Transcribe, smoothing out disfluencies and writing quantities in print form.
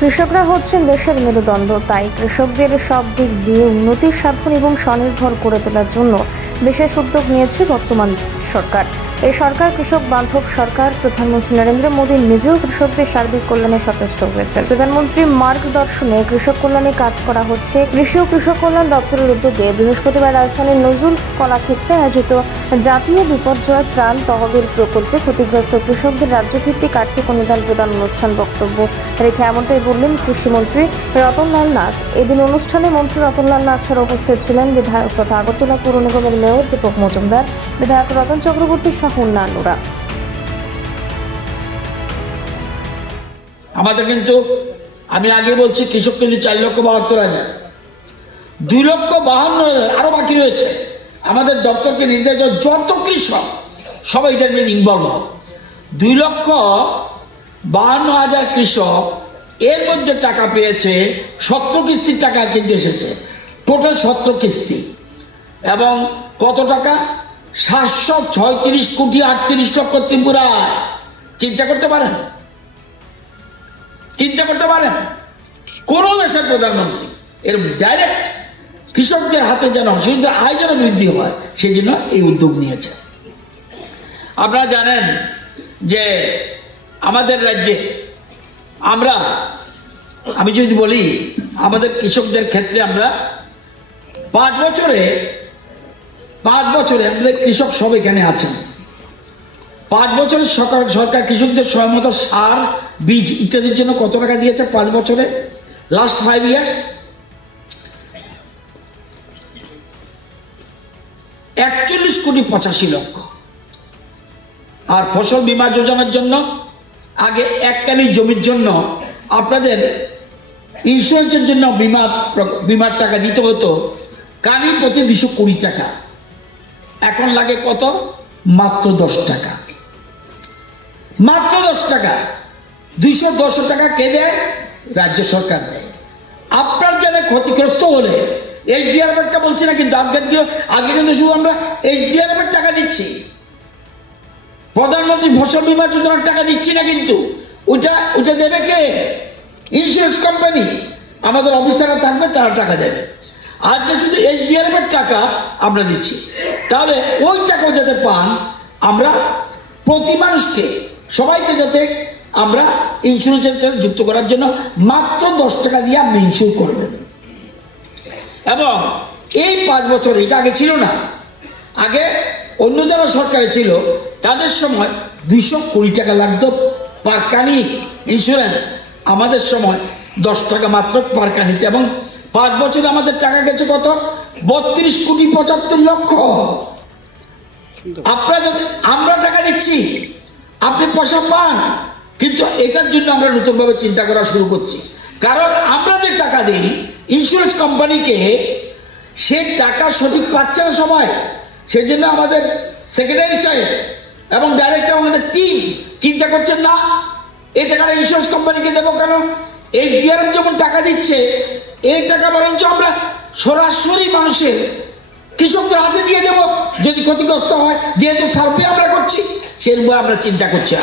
কৃষকরা হচ্ছেন দেশের মেরুদণ্ড, তাই কৃষকদের সব দিক দিয়ে উন্নতির সাধন এবং স্বনির্ভর করে তোলার জন্য বিশেষ উদ্যোগ নিয়েছে বর্তমান সরকার। এই সরকার কৃষক বান্ধব সরকার। প্রধানমন্ত্রী নরেন্দ্র মোদী নিজেও কৃষকদের সার্বিক কল্যাণে সচেষ্ট হয়েছেন। প্রধানমন্ত্রীর মার্গদর্শনে কৃষক কল্যাণে কাজ করা হচ্ছে। কৃষি ও কৃষক কল্যাণ দপ্তরের উদ্যোগে বৃহস্পতিবার রাজধানীর নজরুল কলাক্ষেত্রে আয়োজিত জাতীয় বিপর্যয় ত্রাণ তহবিল প্রকল্পে ক্ষতিগ্রস্ত কৃষকদের রাজ্যভিত্তিক আর্থিক অনুদান প্রদান অনুষ্ঠান বক্তব্য রেখে এমনটাই বললেন কৃষিমন্ত্রী রতনলাল নাথ। এদিন অনুষ্ঠানে মন্ত্রী রতনলাল নাথ ছাড়া উপস্থিত ছিলেন বিধায়ক তথা আগরতলা পৌর নিগমের মেয়র দীপক মজুমদার, বিধায়ক রতন চক্রবর্তী সহ অন্যান্যরা। আমাদের কিন্তু আমি আগে বলছি কৃষক কিন্তু 4,72,000, 2,52,000 আরো বাকি রয়েছে। আমাদের দপ্তরকে নির্দেশ যত কৃষক সবাই এটার মধ্যে ইনভলভ হয়। 2,52,000 কৃষক এর মধ্যে টাকা পেয়েছে। 17 কিস্তির টাকা কিন্তু এসেছে, টোটাল 17 কিস্তি। এবং কত টাকা? 736,38,00,000 ত্রিপুরায়। চিন্তা করতে পারেন? কোন দেশের প্রধানমন্ত্রী এর ডাইরেক্ট কৃষকদের হাতে যেন সেদের আয় যেন বৃদ্ধি হয়, সেই জন্য এই উদ্যোগ নিয়েছে। আপনারা জানেন যে আমাদের রাজ্যে আমি যদি বলি আমাদের কৃষকদের ক্ষেত্রে আমরা 5 বছরে আমাদের কৃষক সব এখানে আছেন। 5 বছরে সরকার কৃষকদের সহায়তা সার, বীজ ইত্যাদির জন্য কত টাকা দিয়েছে 5 বছরে? Last 5 years 41,85,00,000। আর ফসল বীমা যোজনার জন্য আগে এককালী জমির জন্য আপনাদের ইন্স্যুরেন্সের জন্য বীমার টাকা দিতে হতো কানি প্রতি 220 টাকা। এখন লাগে কত? মাত্র 10 টাকা। মাত্র 10 টাকা। 210 টাকা কে দেয়? রাজ্য সরকার দেয়। আপনার যারা ক্ষতিগ্রস্ত হলে এসডিআরএফ টা বলছি না, কিন্তু আগে কিন্তু শুধু আমরা এসডিআরএফ এর টাকা দিচ্ছি, প্রধানমন্ত্রী ফসল বীমা যোজনার টাকা দিচ্ছি না, কিন্তু ওইটা দেবে কে? Insurance company. আমাদের অফিসাররা থাকবে, তারা টাকা দেবে। আজকে শুধু এসডিআরএফ এর টাকা আমরা দিচ্ছি। তাহলে ওই টাকা যাতে পান, আমরা প্রতি মানুষকে সবাইকে যাতে আমরা ইন্স্যুরেন্সের সাথে যুক্ত করার জন্য মাত্র 10 টাকা দিয়ে আপনি ইন্স্যুর করবেন। এবং এই 5 বছর এটা আগে ছিল না। আগে অন্য যারা সরকারে ছিল তাদের সময় 220 টাকা লাগতো পার কানি ইন্স্যুরেন্স। আমাদের সময় 10 টাকা মাত্র পার কানিতে। এবং 5 বছরে আমাদের টাকা গেছে কত? 32,75,00,000। আমরা টাকা দিচ্ছি, আপনি পয়সা পান, কিন্তু এটার জন্য আমরা নতুন ভাবে চিন্তা করা শুরু করছি। কারণ আমরা যে টাকা দিই ইন্স্যুরেন্স কোম্পানিকে, সে টাকা সঠিক পাচ্ছে না সবাই। সেই জন্য আমাদের সেক্রেটারি সাহেব এবং ডাইরেক্টর আমাদের টিম চিন্তা করছেন, না এই টাকাটা ইন্স্যুরেন্স কোম্পানিকে দেবো কেন? এসডিআরএফ যেমন টাকা দিচ্ছে, এই টাকা বরঞ্চ আমরা সরাসরি মানুষের কৃষকদের হাতে দিয়ে দেবো যদি ক্ষতিগ্রস্ত হয়। যেহেতু সার্ভে আমরা করছি, সেরকম আমরা চিন্তা করছি।